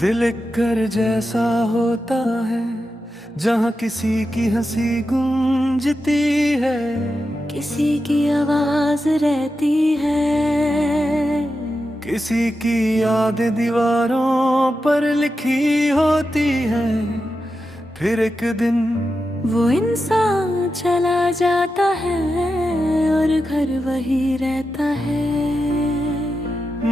दिल एक घर जैसा होता है जहाँ किसी की हंसी गूंजती है, किसी की आवाज रहती है, किसी की याद दीवारों पर लिखी होती है। फिर एक दिन वो इंसान चला जाता है और घर वही रहता है।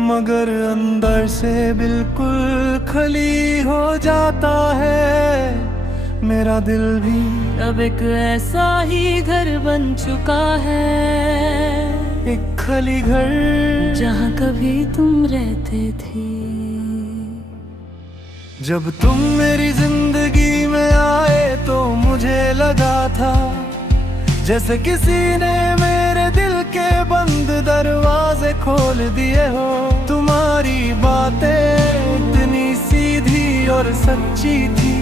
मगर अंदर से बिल्कुल खाली हो जाता है मेरा दिल भी। अब एक ऐसा ही घर बन चुका है, एक खाली घर जहाँ कभी तुम रहते थे। जब तुम मेरी जिंदगी में आए तो मुझे लगा था जैसे किसी ने मेरे दिल के बंद दरवाजे खोल दिए हो। तुम्हारी बातें इतनी सीधी और सच्ची थी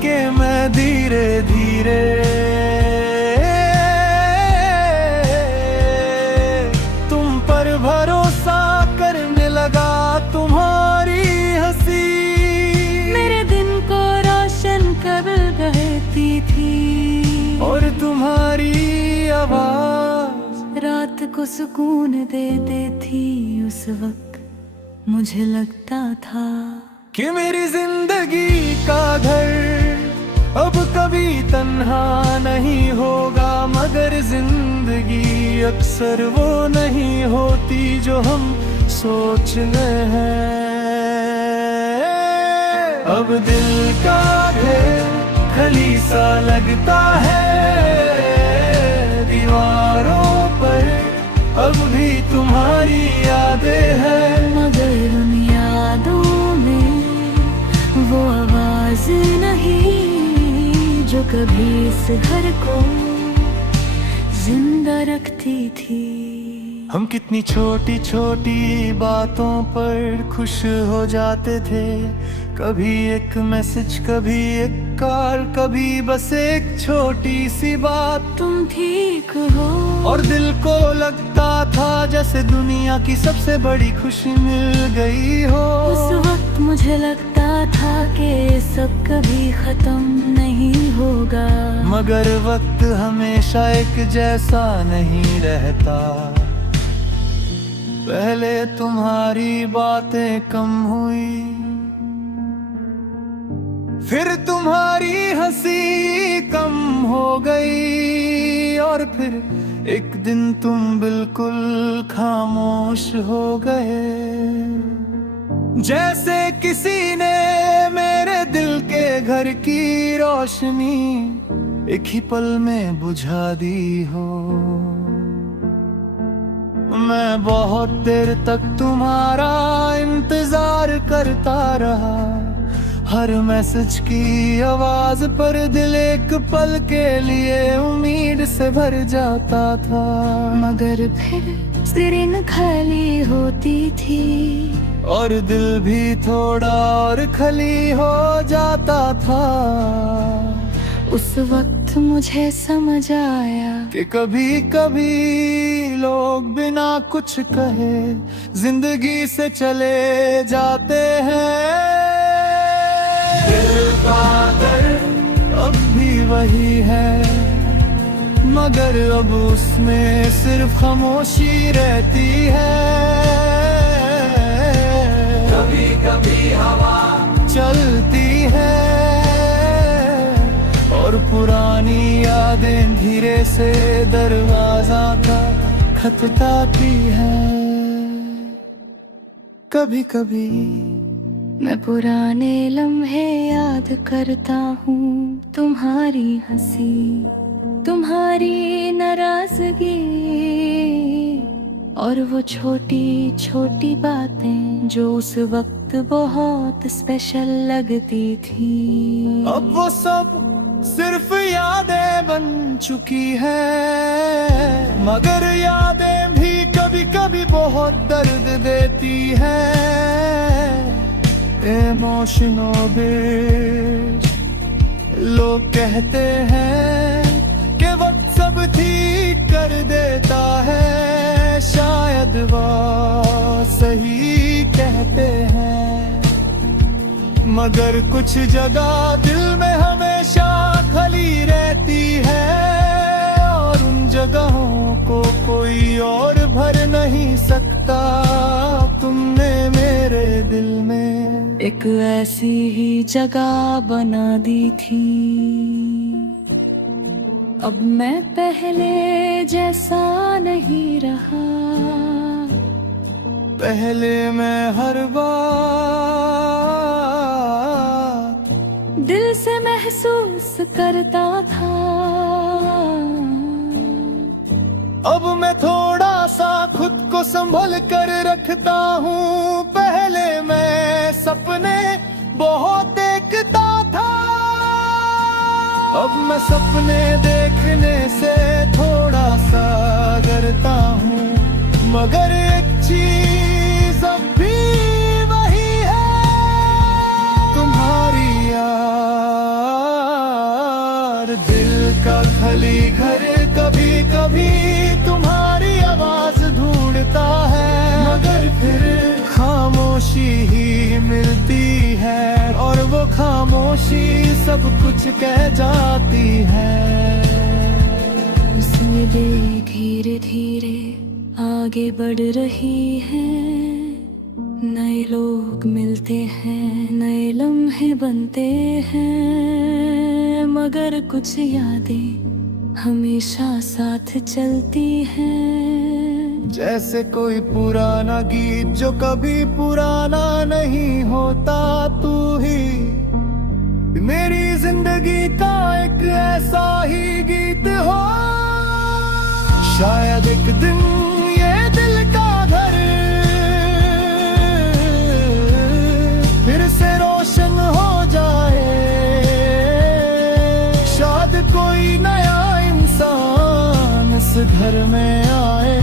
कि मैं धीरे धीरे तुम पर भरोसा करने लगा। तुम्हारी हंसी मेरे दिन को रोशन कर रहती थी और तुम्हारी आवाज रात को सुकून देती थी। उस वक्त मुझे लगता था कि मेरी जिंदगी का घर अब कभी तन्हा नहीं होगा। मगर जिंदगी अक्सर वो नहीं होती जो हम सोचते हैं। अब दिल का घर खाली सा लगता है, दीवारों पर अब भी तुम्हारी यादें हैं। मगर उन यादों में वो आवाज नहीं जो कभी इस घर को जिंदा रखती थी। हम कितनी छोटी छोटी बातों पर खुश हो जाते थे। कभी एक मैसेज, कभी एक कॉल, कभी बस एक छोटी सी बात, तुम ठीक हो, और दिल को लगता था जैसे दुनिया की सबसे बड़ी खुशी मिल गई हो। उस वक्त मुझे लगता था कि सब कभी खत्म नहीं होगा। मगर वक्त हमेशा एक जैसा नहीं रहता। पहले तुम्हारी बातें कम हुई, फिर तुम्हारी हंसी कम हो गई, और फिर एक दिन तुम बिल्कुल खामोश हो गए। जैसे किसी ने मेरे दिल के घर की रोशनी एक ही पल में बुझा दी हो। मैं बहुत देर तक तुम्हारा इंतजार करता रहा, हर मैसेज की आवाज पर दिल एक पल के लिए उम्मीद से भर जाता था। मगर फिर स्क्रीन खाली होती थी और दिल भी थोड़ा और खाली हो जाता था। उस वक्त मुझे समझ आया कि कभी कभी लोग बिना कुछ कहे जिंदगी से चले जाते हैं। दिल का दर्द अब भी वही है, मगर अब उसमें सिर्फ खामोशी रहती है। कभी कभी हवा चलती है और पुरानी यादें धीरे से दरवाजा का खटखटाती है। कभी कभी मैं पुराने लम्हे याद करता हूँ, तुम्हारी हंसी, तुम्हारी नाराजगी, और वो छोटी छोटी बातें जो उस वक्त बहुत स्पेशल लगती थी। अब वो सब सिर्फ यादें बन चुकी है, मगर यादें भी कभी कभी बहुत दर्द देती है। इमोशनल ब्रिज, लोग कहते हैं कि वक्त सब ठीक कर देता है, शायद वो सही कहते हैं। मगर कुछ जगह दिल में हमेशा खली रहती है, और उन जगहों को कोई और भर नहीं सकता। तुमने मेरे दिल में एक ऐसी ही जगह बना दी थी। अब मैं पहले जैसा नहीं रहा। पहले मैं हर बार दिल से महसूस करता था। अब मैं थोड़ा सा खुद को संभल कर रखता हूँ। पहले मैं सपने बहुत देखता था। अब मैं सपने देखने से थोड़ा सा डरता हूँ, मगर एक चीज अब भी वही है, तुम्हारी यार। दिल का खली घर कभी कभी तुम्हारी आवाज ढूंढता है, मगर फिर खामोशी ही मिलती है, और वो खामोशी सब कुछ कह जाती है। उसमें धीरे धीरे आगे बढ़ रही है। नए लोग मिलते हैं, नए लम्हे बनते हैं, मगर कुछ यादें हमेशा साथ चलती हैं। जैसे कोई पुराना गीत जो कभी पुराना नहीं होता। तू ही मेरी जिंदगी का एक ऐसा ही गीत हो। शायद एक दिन ये दिल का घर फिर से रोशन हो जाए। शायद कोई नया इंसान इस घर में आए,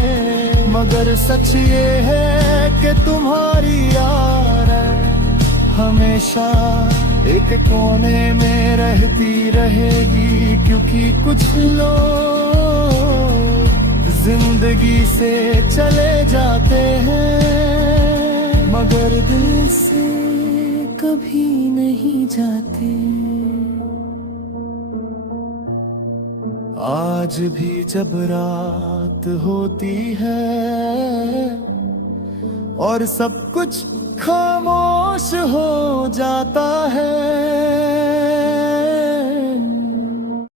मगर सच ये है कि तुम्हारी यार हमेशा एक कोने में रहती रहेगी। क्योंकि कुछ लोग जिंदगी से चले जाते हैं, मगर दिल से कभी नहीं जाते। आज भी जब रात होती है और सब कुछ खामोश हो जाता है,